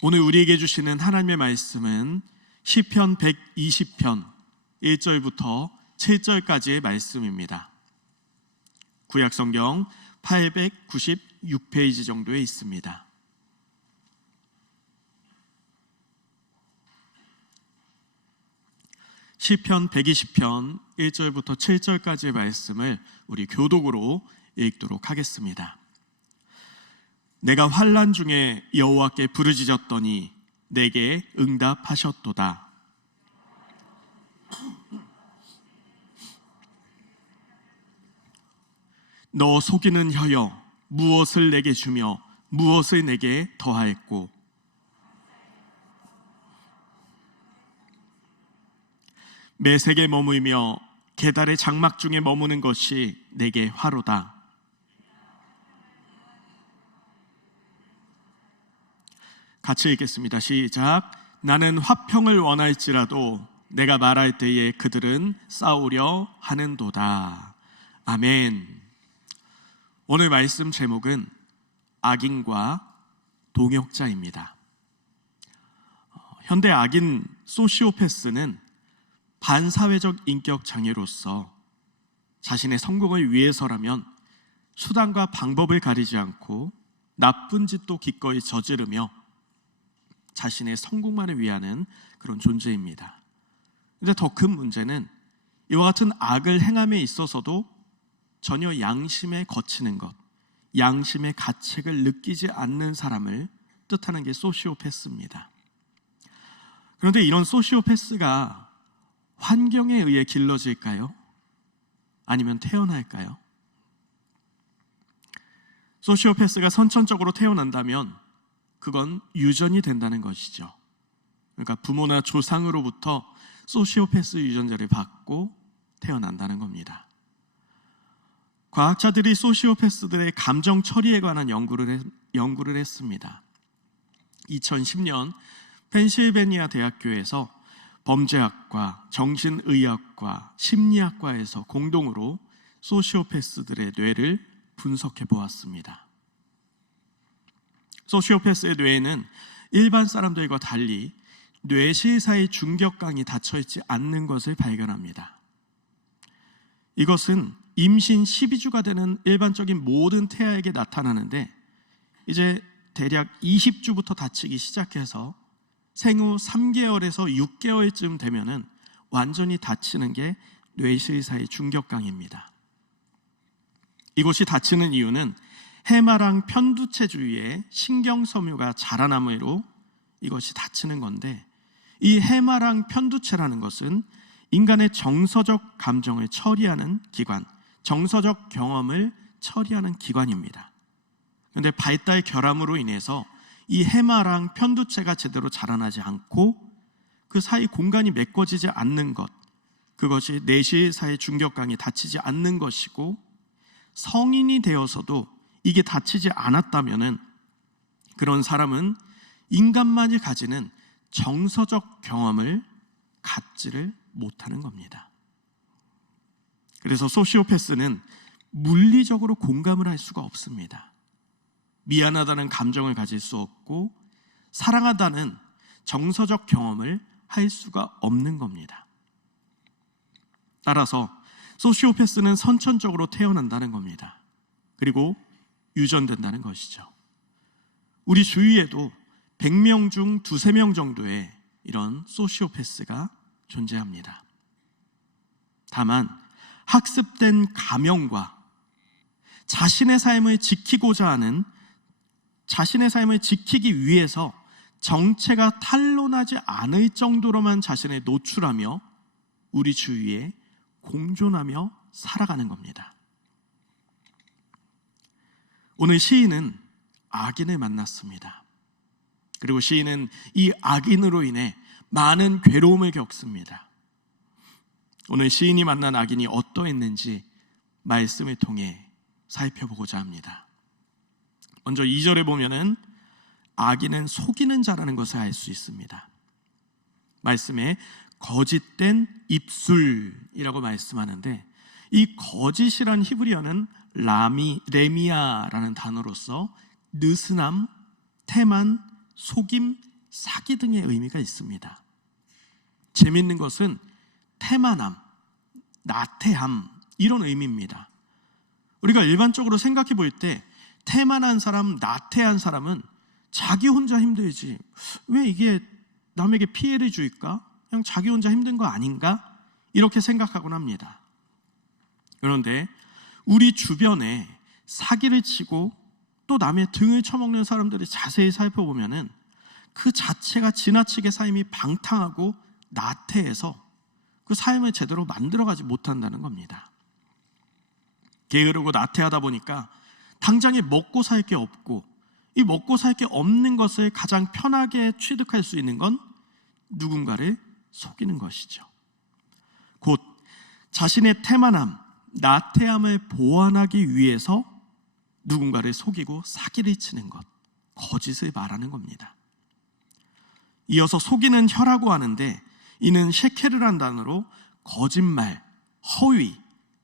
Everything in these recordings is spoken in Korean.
오늘 우리에게 주시는 하나님의 말씀은 시편 120편 1절부터 7절까지의 말씀입니다. 구약성경 896페이지 정도에 있습니다. 시편 120편 1절부터 7절까지의 말씀을 우리 교독으로 읽도록 하겠습니다. 내가 환난 중에 여호와께 부르짖었더니 내게 응답하셨도다. 너 속이는 혀여 무엇을 내게 주며 무엇을 내게 더하였고 매색에 머물며 계달의 장막 중에 머무는 것이 내게 화로다. 같이 읽겠습니다. 시작. 나는 화평을 원할지라도 내가 말할 때에 그들은 싸우려 하는도다. 아멘. 오늘 말씀 제목은 악인과 동역자입니다. 현대 악인 소시오패스는 반사회적 인격 장애로서 자신의 성공을 위해서라면 수단과 방법을 가리지 않고 나쁜 짓도 기꺼이 저지르며 자신의 성공만을 위하는 그런 존재입니다. 그런데 더 큰 문제는 이와 같은 악을 행함에 있어서도 전혀 양심에 거치는 것, 양심의 가책을 느끼지 않는 사람을 뜻하는 게 소시오패스입니다. 그런데 이런 소시오패스가 환경에 의해 길러질까요? 아니면 태어날까요? 소시오패스가 선천적으로 태어난다면 그건 유전이 된다는 것이죠. 그러니까 부모나 조상으로부터 소시오패스 유전자를 받고 태어난다는 겁니다. 과학자들이 소시오패스들의 감정 처리에 관한 연구를 했습니다. 2010년 펜실베니아 대학교에서 범죄학과, 정신의학과, 심리학과에서 공동으로 소시오패스들의 뇌를 분석해 보았습니다. 소시오패스의 뇌에는 일반 사람들과 달리 뇌실 사이 중격강이 닫혀있지 않는 것을 발견합니다. 이것은 임신 12주가 되는 일반적인 모든 태아에게 나타나는데 이제 대략 20주부터 닫히기 시작해서 생후 3개월에서 6개월쯤 되면은 완전히 닫히는 게 뇌실 사이 중격강입니다. 이곳이 닫히는 이유는 해마랑 편두체 주위에 신경섬유가 자라남으로 이것이 닫히는 건데, 이 해마랑 편두체라는 것은 인간의 정서적 감정을 처리하는 기관, 정서적 경험을 처리하는 기관입니다. 그런데 발달 결함으로 인해서 이 해마랑 편두체가 제대로 자라나지 않고 그 사이 공간이 메꿔지지 않는 것, 그것이 뇌실 사이 중격강이 닫히지 않는 것이고, 성인이 되어서도 이게 닫히지 않았다면은 그런 사람은 인간만이 가지는 정서적 경험을 갖지를 못하는 겁니다. 그래서 소시오패스는 물리적으로 공감을 할 수가 없습니다. 미안하다는 감정을 가질 수 없고 사랑하다는 정서적 경험을 할 수가 없는 겁니다. 따라서 소시오패스는 선천적으로 태어난다는 겁니다. 그리고 유전된다는 것이죠. 우리 주위에도 100명 중 2~3명 정도의 이런 소시오패스가 존재합니다. 다만 학습된 가명과 자신의 삶을 지키고자 하는, 자신의 삶을 지키기 위해서 정체가 탄로나지 않을 정도로만 자신을 노출하며 우리 주위에 공존하며 살아가는 겁니다. 오늘 시인은 악인을 만났습니다. 그리고 시인은 이 악인으로 인해 많은 괴로움을 겪습니다. 오늘 시인이 만난 악인이 어떠했는지 말씀을 통해 살펴보고자 합니다. 먼저 2절에 보면은 악인은 속이는 자라는 것을 알 수 있습니다. 말씀에 거짓된 입술이라고 말씀하는데, 이 거짓이란 히브리어는 레미아라는 단어로서 느슨함, 태만, 속임, 사기 등의 의미가 있습니다. 재미있는 것은 태만함, 나태함 이런 의미입니다. 우리가 일반적으로 생각해 볼 때 태만한 사람, 나태한 사람은 자기 혼자 힘들지 왜 이게 남에게 피해를 줄까? 그냥 자기 혼자 힘든 거 아닌가? 이렇게 생각하곤 합니다. 그런데 우리 주변에 사기를 치고 또 남의 등을 쳐먹는 사람들을 자세히 살펴보면은 그 자체가 지나치게 삶이 방탕하고 나태해서 그 삶을 제대로 만들어가지 못한다는 겁니다. 게으르고 나태하다 보니까 당장에 먹고 살 게 없고, 이 먹고 살 게 없는 것을 가장 편하게 취득할 수 있는 건 누군가를 속이는 것이죠. 곧 자신의 태만함, 나태함을 보완하기 위해서 누군가를 속이고 사기를 치는 것, 거짓을 말하는 겁니다. 이어서 속이는 혀라고 하는데 이는 셰케르란 단어로 거짓말, 허위,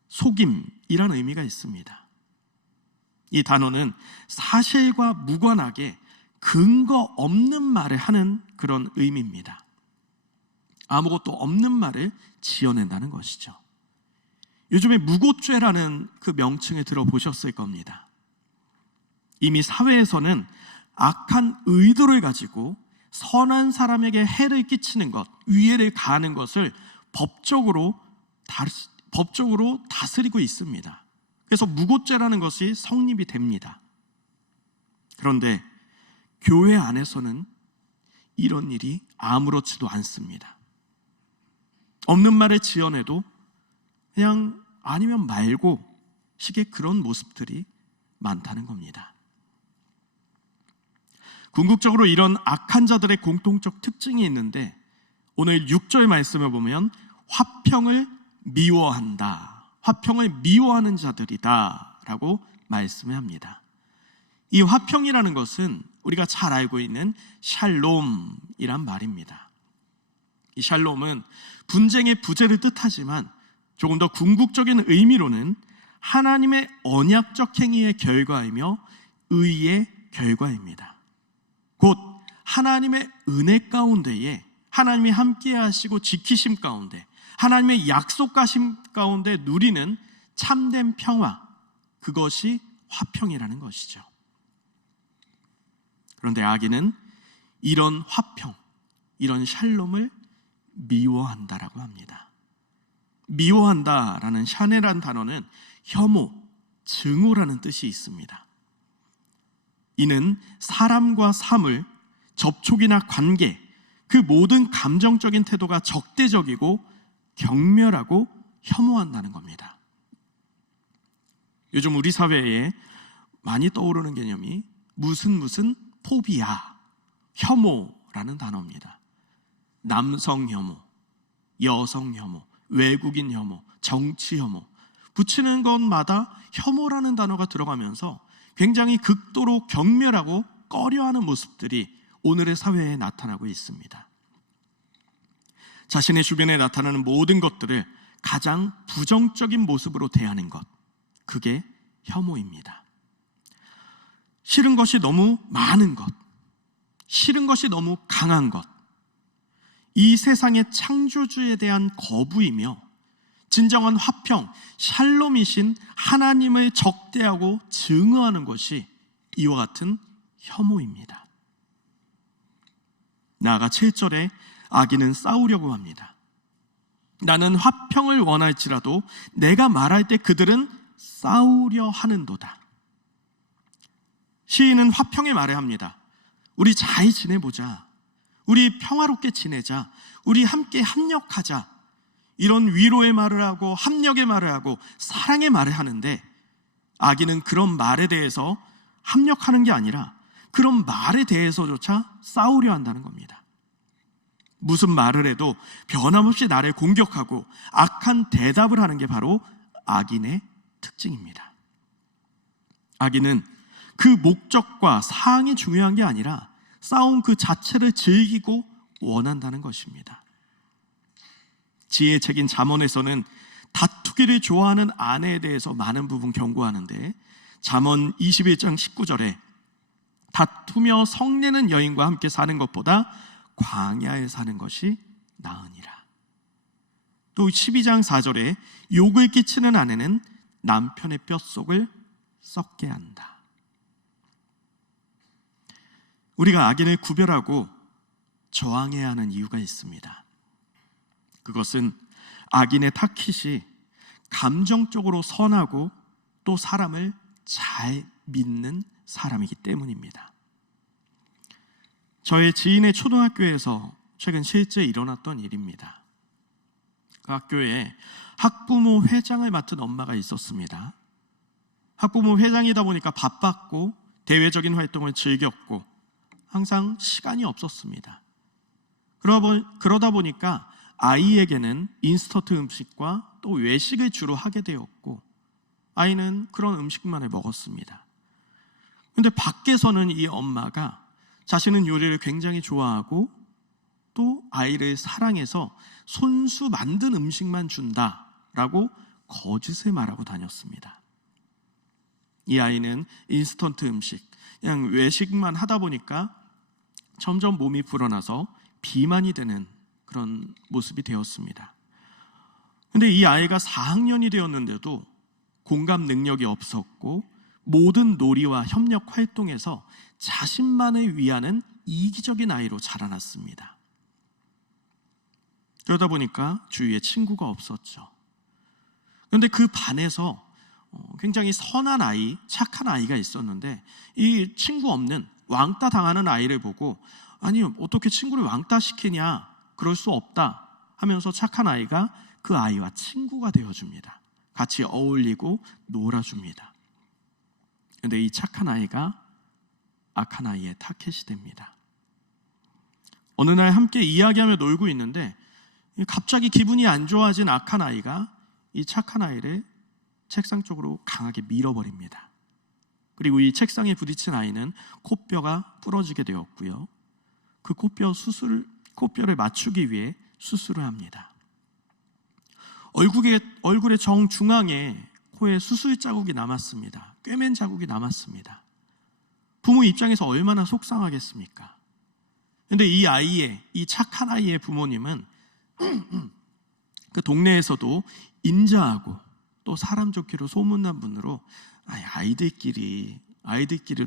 속임이라는 의미가 있습니다. 이 단어는 사실과 무관하게 근거 없는 말을 하는 그런 의미입니다. 아무것도 없는 말을 지어낸다는 것이죠. 요즘에 무고죄라는 그 명칭을 들어보셨을 겁니다. 이미 사회에서는 악한 의도를 가지고 선한 사람에게 해를 끼치는 것, 위해를 가하는 것을 법적으로 다스리고 있습니다. 그래서 무고죄라는 것이 성립이 됩니다. 그런데 교회 안에서는 이런 일이 아무렇지도 않습니다. 없는 말을 지어내도 그냥 아니면 말고 식의 그런 모습들이 많다는 겁니다. 궁극적으로 이런 악한 자들의 공통적 특징이 있는데 오늘 6절 말씀을 보면 화평을 미워한다, 화평을 미워하는 자들이다 라고 말씀을 합니다. 이 화평이라는 것은 우리가 잘 알고 있는 샬롬이란 말입니다. 이 샬롬은 분쟁의 부재를 뜻하지만 조금 더 궁극적인 의미로는 하나님의 언약적 행위의 결과이며 의의 결과입니다. 곧 하나님의 은혜 가운데에 하나님이 함께 하시고 지키심 가운데 하나님의 약속하심 가운데 누리는 참된 평화, 그것이 화평이라는 것이죠. 그런데 악인은 이런 화평, 이런 샬롬을 미워한다라고 합니다. 미워한다라는 샤네란 단어는 혐오, 증오라는 뜻이 있습니다. 이는 사람과 사물, 접촉이나 관계, 그 모든 감정적인 태도가 적대적이고 경멸하고 혐오한다는 겁니다. 요즘 우리 사회에 많이 떠오르는 개념이 무슨 포비아, 혐오라는 단어입니다. 남성 혐오, 여성 혐오, 외국인 혐오, 정치 혐오, 붙이는 것마다 혐오라는 단어가 들어가면서 굉장히 극도로 경멸하고 꺼려하는 모습들이 오늘의 사회에 나타나고 있습니다. 자신의 주변에 나타나는 모든 것들을 가장 부정적인 모습으로 대하는 것, 그게 혐오입니다. 싫은 것이 너무 많은 것, 싫은 것이 너무 강한 것, 이 세상의 창조주에 대한 거부이며 진정한 화평, 샬롬이신 하나님을 적대하고 증오하는 것이 이와 같은 혐오입니다. 나아가 7절에 악인은 싸우려고 합니다. 나는 화평을 원할지라도 내가 말할 때 그들은 싸우려 하는도다. 시인은 화평에 말해야 합니다. 우리 잘 지내보자, 우리 평화롭게 지내자, 우리 함께 합력하자, 이런 위로의 말을 하고 합력의 말을 하고 사랑의 말을 하는데 악인은 그런 말에 대해서 합력하는 게 아니라 그런 말에 대해서조차 싸우려 한다는 겁니다. 무슨 말을 해도 변함없이 나를 공격하고 악한 대답을 하는 게 바로 악인의 특징입니다. 악인은 그 목적과 사항이 중요한 게 아니라 싸움 그 자체를 즐기고 원한다는 것입니다. 지혜의 책인 잠언에서는 다투기를 좋아하는 아내에 대해서 많은 부분 경고하는데 잠언 21장 19절에 다투며 성내는 여인과 함께 사는 것보다 광야에 사는 것이 나으니라. 또 12장 4절에 욕을 끼치는 아내는 남편의 뼛속을 썩게 한다. 우리가 악인을 구별하고 저항해야 하는 이유가 있습니다. 그것은 악인의 타깃이 감정적으로 선하고 또 사람을 잘 믿는 사람이기 때문입니다. 저의 지인의 초등학교에서 최근 실제 일어났던 일입니다. 그 학교에 학부모 회장을 맡은 엄마가 있었습니다. 학부모 회장이다 보니까 바빴고 대외적인 활동을 즐겼고 항상 시간이 없었습니다. 그러다 보니까 아이에게는 인스턴트 음식과 또 외식을 주로 하게 되었고 아이는 그런 음식만을 먹었습니다. 그런데 밖에서는 이 엄마가 자신은 요리를 굉장히 좋아하고 또 아이를 사랑해서 손수 만든 음식만 준다라고 거짓을 말하고 다녔습니다. 이 아이는 인스턴트 음식, 그냥 외식만 하다 보니까 점점 몸이 불어나서 비만이 되는 그런 모습이 되었습니다. 그런데 이 아이가 4학년이 되었는데도 공감 능력이 없었고 모든 놀이와 협력 활동에서 자신만을 위하는 이기적인 아이로 자라났습니다. 그러다 보니까 주위에 친구가 없었죠. 그런데 그 반에서 굉장히 선한 아이, 착한 아이가 있었는데 이 친구 없는 왕따 당하는 아이를 보고 아니 어떻게 친구를 왕따 시키냐, 그럴 수 없다 하면서 착한 아이가 그 아이와 친구가 되어줍니다. 같이 어울리고 놀아줍니다. 그런데 이 착한 아이가 악한 아이의 타겟이 됩니다. 어느 날 함께 이야기하며 놀고 있는데 갑자기 기분이 안 좋아진 악한 아이가 이 착한 아이를 책상 쪽으로 강하게 밀어버립니다. 그리고 이 책상에 부딪힌 아이는 코뼈가 부러지게 되었고요. 그 코뼈를 맞추기 위해 수술을 합니다. 얼굴의 정중앙에 코에 수술 자국이 남았습니다. 꿰맨 자국이 남았습니다. 부모 입장에서 얼마나 속상하겠습니까? 그런데 이 착한 아이의 부모님은 그 동네에서도 인자하고 또 사람 좋기로 소문난 분으로 아이들끼리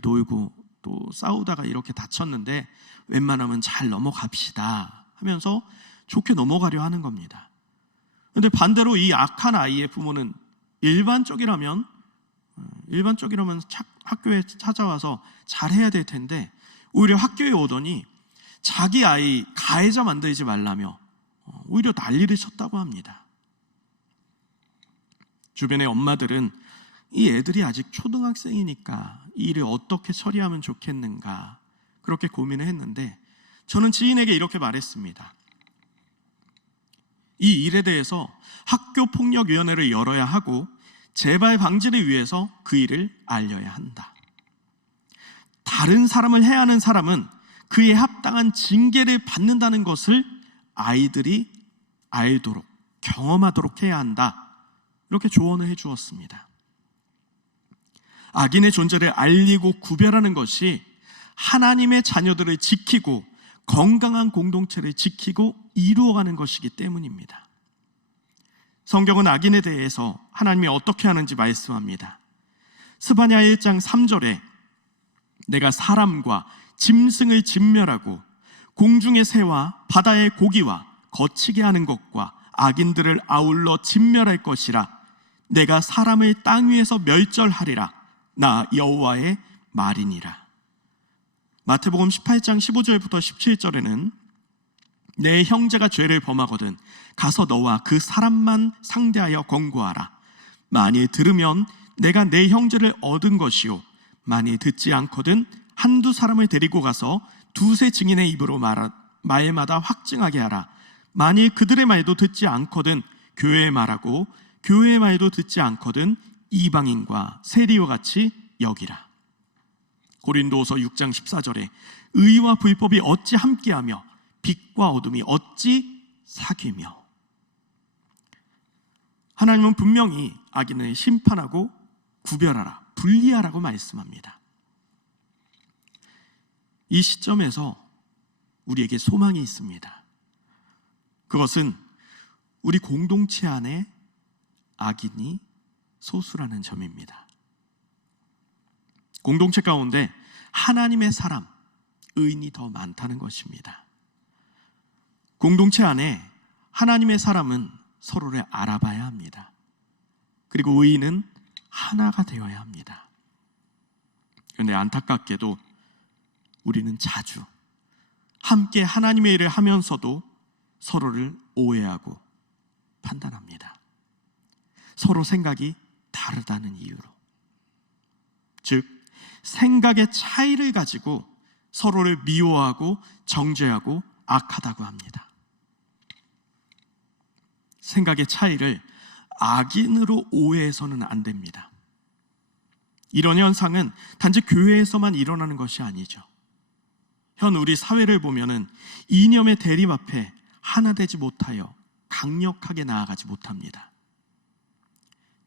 놀고 또 싸우다가 이렇게 다쳤는데 웬만하면 잘 넘어갑시다 하면서 좋게 넘어가려 하는 겁니다. 그런데 반대로 이 악한 아이의 부모는 일반적이라면 학교에 찾아와서 잘해야 될 텐데 오히려 학교에 오더니 자기 아이 가해자 만들지 말라며 오히려 난리를 쳤다고 합니다. 주변의 엄마들은 이 애들이 아직 초등학생이니까 이 일을 어떻게 처리하면 좋겠는가 그렇게 고민을 했는데 저는 지인에게 이렇게 말했습니다. 이 일에 대해서 학교폭력위원회를 열어야 하고 재발 방지를 위해서 그 일을 알려야 한다. 다른 사람을 해하는 사람은 그에 합당한 징계를 받는다는 것을 아이들이 알도록 경험하도록 해야 한다. 이렇게 조언을 해주었습니다. 악인의 존재를 알리고 구별하는 것이 하나님의 자녀들을 지키고 건강한 공동체를 지키고 이루어가는 것이기 때문입니다. 성경은 악인에 대해서 하나님이 어떻게 하는지 말씀합니다. 스바냐 1장 3절에 내가 사람과 짐승을 진멸하고 공중의 새와 바다의 고기와 거치게 하는 것과 악인들을 아울러 진멸할 것이라. 내가 사람을 땅 위에서 멸절하리라. 나 여호와의 말이니라. 마태복음 18장 15절부터 17절에는 내 형제가 죄를 범하거든 가서 너와 그 사람만 상대하여 권고하라. 만일 들으면 내가 내 형제를 얻은 것이요 만일 듣지 않거든 한두 사람을 데리고 가서 두세 증인의 입으로 말마다 확증하게 하라. 만일 그들의 말도 듣지 않거든 교회의 말하고 교회의 말도 듣지 않거든 이방인과 세리와 같이 여기라. 고린도후서 6장 14절에 의와 불법이 어찌 함께하며 빛과 어둠이 어찌 사귀며. 하나님은 분명히 악인을 심판하고 구별하라, 분리하라고 말씀합니다. 이 시점에서 우리에게 소망이 있습니다. 그것은 우리 공동체 안에 악인이 소수라는 점입니다. 공동체 가운데 하나님의 사람, 의인이 더 많다는 것입니다. 공동체 안에 하나님의 사람은 서로를 알아봐야 합니다. 그리고 의인은 하나가 되어야 합니다. 그런데 안타깝게도 우리는 자주 함께 하나님의 일을 하면서도 서로를 오해하고 판단합니다. 서로 생각이 다르다는 이유로. 즉, 생각의 차이를 가지고 서로를 미워하고 정죄하고 악하다고 합니다. 생각의 차이를 악인으로 오해해서는 안 됩니다. 이런 현상은 단지 교회에서만 일어나는 것이 아니죠. 현 우리 사회를 보면은 이념의 대립 앞에 하나 되지 못하여 강력하게 나아가지 못합니다.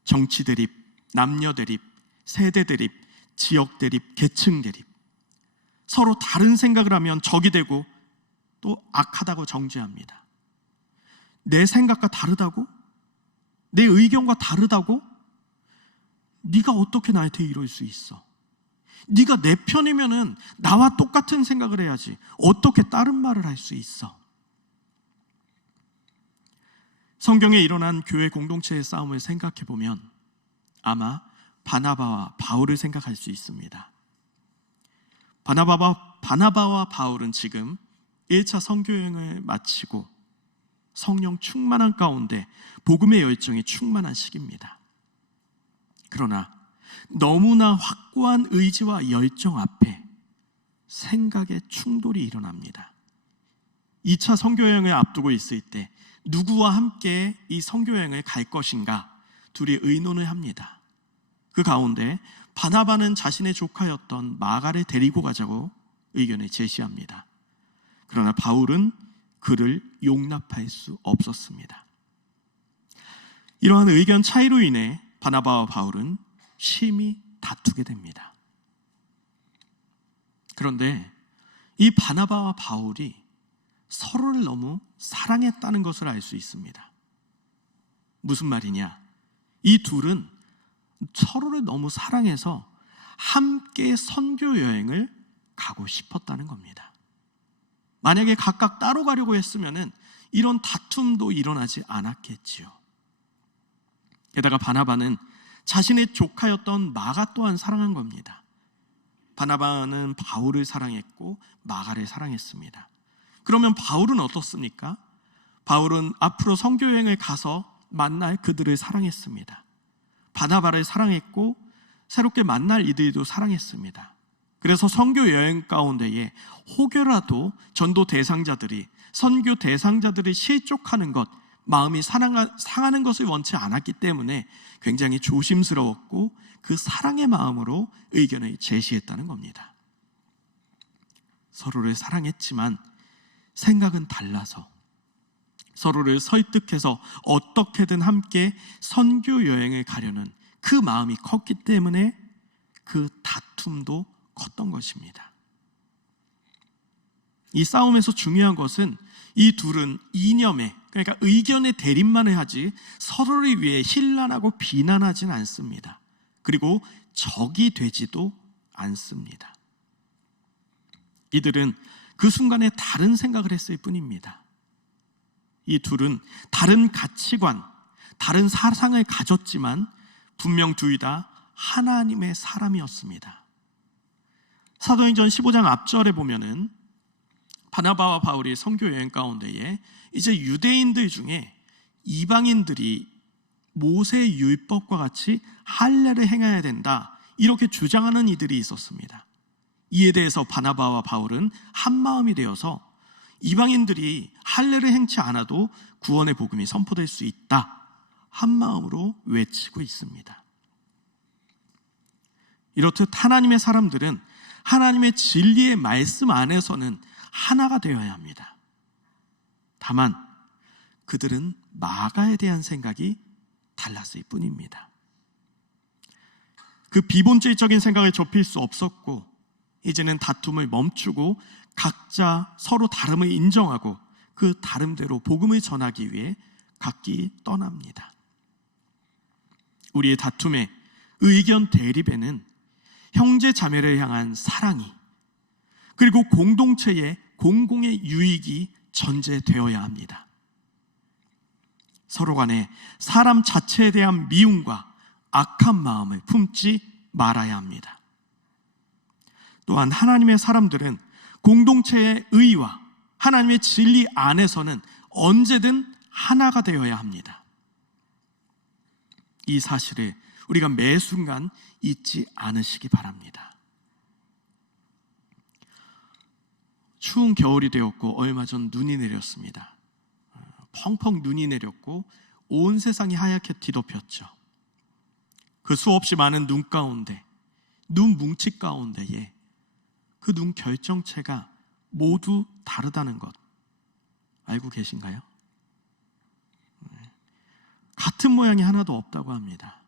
정치 대립, 남녀 대립, 세대 대립, 지역 대립, 계층 대립. 서로 다른 생각을 하면 적이 되고 또 악하다고 정죄합니다. 내 생각과 다르다고? 내 의견과 다르다고? 네가 어떻게 나한테 이럴 수 있어? 네가 내 편이면은 나와 똑같은 생각을 해야지. 어떻게 다른 말을 할 수 있어? 성경에 일어난 교회 공동체의 싸움을 생각해 보면 아마 바나바와 바울을 생각할 수 있습니다. 바나바와 바울은 지금 1차 선교여행을 마치고 성령 충만한 가운데 복음의 열정이 충만한 시기입니다. 그러나 너무나 확고한 의지와 열정 앞에 생각의 충돌이 일어납니다. 2차 선교여행을 앞두고 있을 때 누구와 함께 이 선교여행을 갈 것인가 둘이 의논을 합니다. 그 가운데 바나바는 자신의 조카였던 마가를 데리고 가자고 의견을 제시합니다. 그러나 바울은 그를 용납할 수 없었습니다. 이러한 의견 차이로 인해 바나바와 바울은 심히 다투게 됩니다. 그런데 이 바나바와 바울이 서로를 너무 사랑했다는 것을 알 수 있습니다. 무슨 말이냐? 이 둘은 서로를 너무 사랑해서 함께 선교 여행을 가고 싶었다는 겁니다. 만약에 각각 따로 가려고 했으면 이런 다툼도 일어나지 않았겠지요. 게다가 바나바는 자신의 조카였던 마가 또한 사랑한 겁니다. 바나바는 바울을 사랑했고 마가를 사랑했습니다. 그러면 바울은 어떻습니까? 바울은 앞으로 선교여행을 가서 만날 그들을 사랑했습니다. 바나바를 사랑했고 새롭게 만날 이들도 사랑했습니다. 그래서 선교여행 가운데에 혹여라도 전도 대상자들이 선교 대상자들이 실족하는 것, 마음이 상하는 것을 원치 않았기 때문에 굉장히 조심스러웠고 그 사랑의 마음으로 의견을 제시했다는 겁니다. 서로를 사랑했지만 생각은 달라서 서로를 설득해서 어떻게든 함께 선교 여행을 가려는 그 마음이 컸기 때문에 그 다툼도 컸던 것입니다. 이 싸움에서 중요한 것은 이 둘은 이념에, 그러니까 의견의 대립만을 하지 서로를 위해 힐난하고 비난하진 않습니다. 그리고 적이 되지도 않습니다. 이들은 그 순간에 다른 생각을 했을 뿐입니다. 이 둘은 다른 가치관, 다른 사상을 가졌지만 분명 둘 다 하나님의 사람이었습니다. 사도행전 15장 앞절에 보면은 바나바와 바울이 선교 여행 가운데에 이제 유대인들 중에 이방인들이 모세 율법과 같이 할례를 행해야 된다, 이렇게 주장하는 이들이 있었습니다. 이에 대해서 바나바와 바울은 한 마음이 되어서 이방인들이 할례를 행치 않아도 구원의 복음이 선포될 수 있다, 한 마음으로 외치고 있습니다. 이렇듯 하나님의 사람들은 하나님의 진리의 말씀 안에서는 하나가 되어야 합니다. 다만 그들은 마가에 대한 생각이 달랐을 뿐입니다. 그 비본질적인 생각을 좁힐 수 없었고 이제는 다툼을 멈추고 각자 서로 다름을 인정하고 그 다름대로 복음을 전하기 위해 각기 떠납니다. 우리의 다툼의 의견 대립에는 형제 자매를 향한 사랑이, 그리고 공동체의 공공의 유익이 전제되어야 합니다. 서로 간에 사람 자체에 대한 미움과 악한 마음을 품지 말아야 합니다. 또한 하나님의 사람들은 공동체의 의와 하나님의 진리 안에서는 언제든 하나가 되어야 합니다. 이 사실을 우리가 매 순간 잊지 않으시기 바랍니다. 추운 겨울이 되었고 얼마 전 눈이 내렸습니다. 펑펑 눈이 내렸고 온 세상이 하얗게 뒤덮였죠. 그 수없이 많은 눈 가운데, 눈 뭉치 가운데에 그 눈 결정체가 모두 다르다는 것 알고 계신가요? 같은 모양이 하나도 없다고 합니다.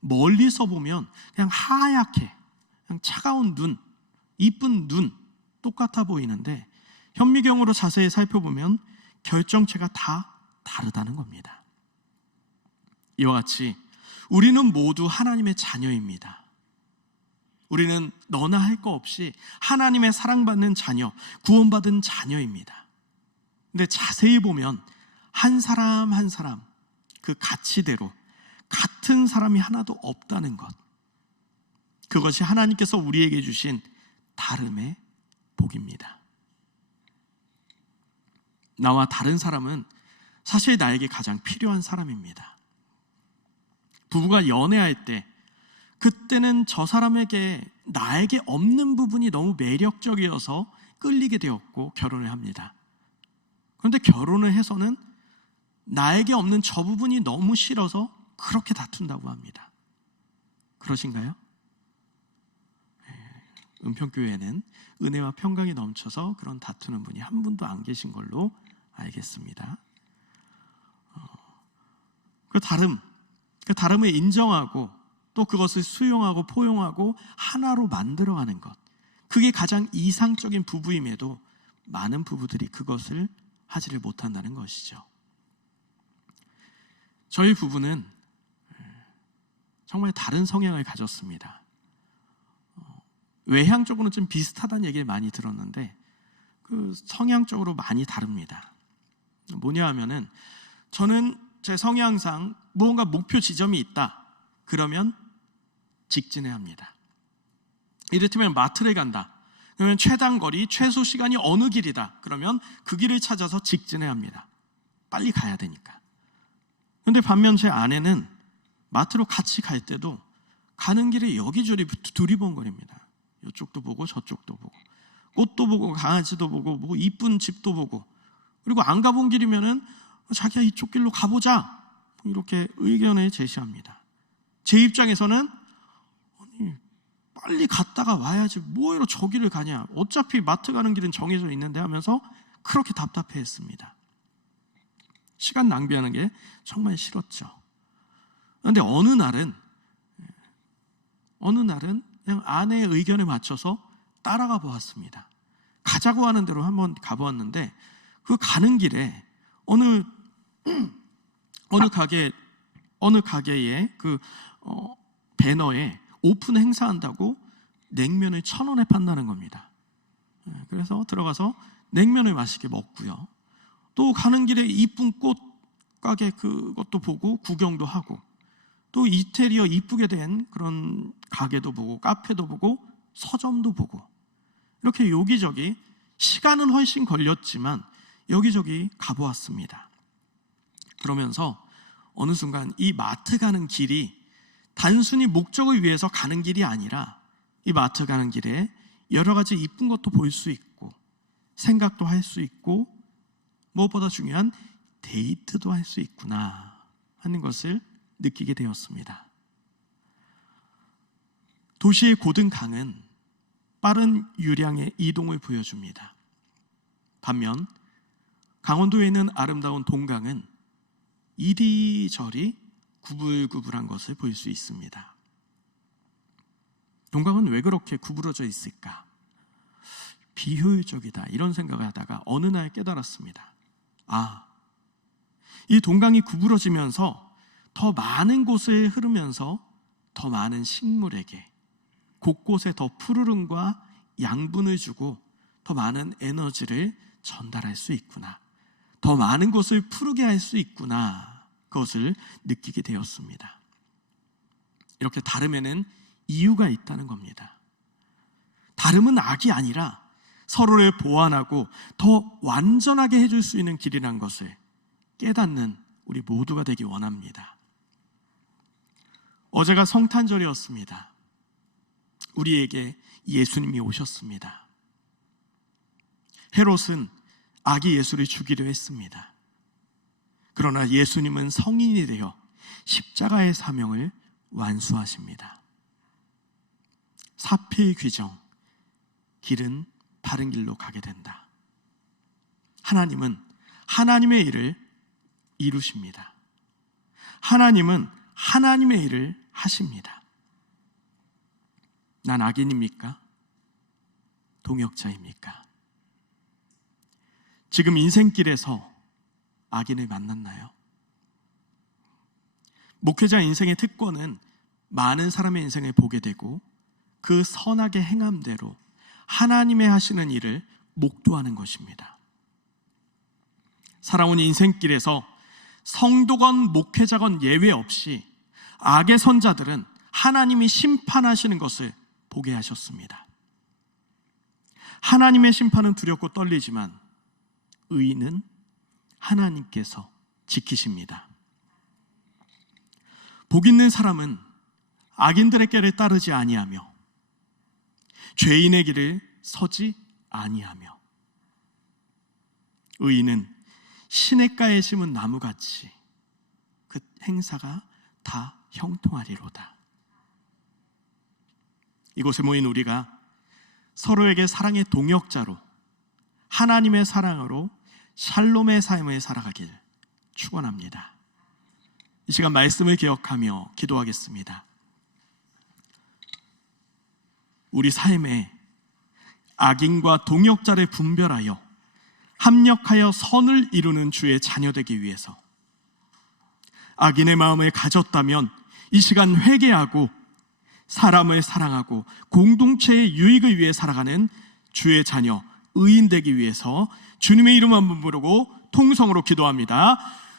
멀리서 보면 그냥 하얗게, 그냥 차가운 눈, 이쁜 눈 똑같아 보이는데 현미경으로 자세히 살펴보면 결정체가 다 다르다는 겁니다. 이와 같이 우리는 모두 하나님의 자녀입니다. 우리는 너나 할 거 없이 하나님의 사랑받는 자녀, 구원받은 자녀입니다. 근데 자세히 보면 한 사람 한 사람 그 가치대로 같은 사람이 하나도 없다는 것, 그것이 하나님께서 우리에게 주신 다름의 복입니다. 나와 다른 사람은 사실 나에게 가장 필요한 사람입니다. 부부가 연애할 때 그때는 저 사람에게 나에게 없는 부분이 너무 매력적이어서 끌리게 되었고 결혼을 합니다. 그런데 결혼을 해서는 나에게 없는 저 부분이 너무 싫어서 그렇게 다툰다고 합니다. 그러신가요? 은평교회에는 은혜와 평강이 넘쳐서 그런 다투는 분이 한 분도 안 계신 걸로 알겠습니다. 그 다름을 인정하고 또 그것을 수용하고 포용하고 하나로 만들어가는 것, 그게 가장 이상적인 부부임에도 많은 부부들이 그것을 하지를 못한다는 것이죠. 저희 부부는 정말 다른 성향을 가졌습니다. 외향적으로는 좀 비슷하다는 얘기를 많이 들었는데 그 성향적으로 많이 다릅니다. 뭐냐 하면은 저는 제 성향상 무언가 목표 지점이 있다 그러면 직진해야 합니다. 이를테면 마트를 간다 그러면 최단 거리, 최소 시간이 어느 길이다 그러면 그 길을 찾아서 직진해야 합니다. 빨리 가야 되니까. 그런데 반면 제 아내는 마트로 같이 갈 때도 가는 길에 여기저기 두리번거립니다. 이쪽도 보고 저쪽도 보고 꽃도 보고 강아지도 보고 뭐 이쁜 집도 보고, 그리고 안 가본 길이면은 자기야 이쪽 길로 가보자 이렇게 의견을 제시합니다. 제 입장에서는 아니 빨리 갔다가 와야지 뭐로 저 길을 가냐, 어차피 마트 가는 길은 정해져 있는데 하면서 그렇게 답답해했습니다. 시간 낭비하는 게 정말 싫었죠. 그런데 어느 날은 그냥 아내의 의견에 맞춰서 따라가 보았습니다. 가자고 하는 대로 한번 가보았는데 그 가는 길에 어느 가게에 그 배너에 오픈 행사한다고 냉면을 1,000원에 판다는 겁니다. 그래서 들어가서 냉면을 맛있게 먹고요. 또 가는 길에 이쁜 꽃 가게 그것도 보고 구경도 하고, 또 인테리어 이쁘게 된 그런 가게도 보고 카페도 보고 서점도 보고, 이렇게 여기저기 시간은 훨씬 걸렸지만 여기저기 가보았습니다. 그러면서 어느 순간 이 마트 가는 길이 단순히 목적을 위해서 가는 길이 아니라 이 마트 가는 길에 여러 가지 이쁜 것도 볼 수 있고 생각도 할 수 있고 무엇보다 중요한 데이트도 할 수 있구나 하는 것을 느끼게 되었습니다. 도시의 고든 강은 빠른 유량의 이동을 보여줍니다. 반면 강원도에 있는 아름다운 동강은 이리저리 구불구불한 것을 볼 수 있습니다. 동강은 왜 그렇게 구부러져 있을까? 비효율적이다 이런 생각을 하다가 어느 날 깨달았습니다. 이 동강이 구부러지면서 더 많은 곳에 흐르면서 더 많은 식물에게 곳곳에 더 푸르름과 양분을 주고 더 많은 에너지를 전달할 수 있구나, 더 많은 곳을 푸르게 할 수 있구나, 그것을 느끼게 되었습니다. 이렇게 다름에는 이유가 있다는 겁니다. 다름은 악이 아니라 서로를 보완하고 더 완전하게 해줄 수 있는 길이란 것을 깨닫는 우리 모두가 되기 원합니다. 어제가 성탄절이었습니다. 우리에게 예수님이 오셨습니다. 헤롯은 아기 예수를 죽이려 했습니다. 그러나 예수님은 성인이 되어 십자가의 사명을 완수하십니다. 사피의 규정, 길은 바른 길로 가게 된다. 하나님은 하나님의 일을 이루십니다. 하나님은 하나님의 일을 하십니다. 난 악인입니까? 동역자입니까? 지금 인생길에서 악인을 만났나요? 목회자 인생의 특권은 많은 사람의 인생을 보게 되고 그 선하게 행함대로 하나님의 하시는 일을 목도하는 것입니다. 살아온 인생길에서 성도건 목회자건 예외 없이 악의 선자들은 하나님이 심판하시는 것을 보게 하셨습니다. 하나님의 심판은 두렵고 떨리지만 의인은 하나님께서 지키십니다. 복 있는 사람은 악인들의 길을 따르지 아니하며 죄인의 길을 서지 아니하며 의인은 시냇가에 심은 나무같이 그 행사가 다 형통하리로다. 이곳에 모인 우리가 서로에게 사랑의 동역자로 하나님의 사랑으로 샬롬의 삶을 살아가길 축원합니다. 이 시간 말씀을 기억하며 기도하겠습니다. 우리 삶에 악인과 동역자를 분별하여 합력하여 선을 이루는 주의 자녀 되기 위해서 악인의 마음을 가졌다면 이 시간 회개하고 사람을 사랑하고 공동체의 유익을 위해 살아가는 주의 자녀 의인 되기 위해서 주님의 이름 한번 부르고 통성으로 기도합니다.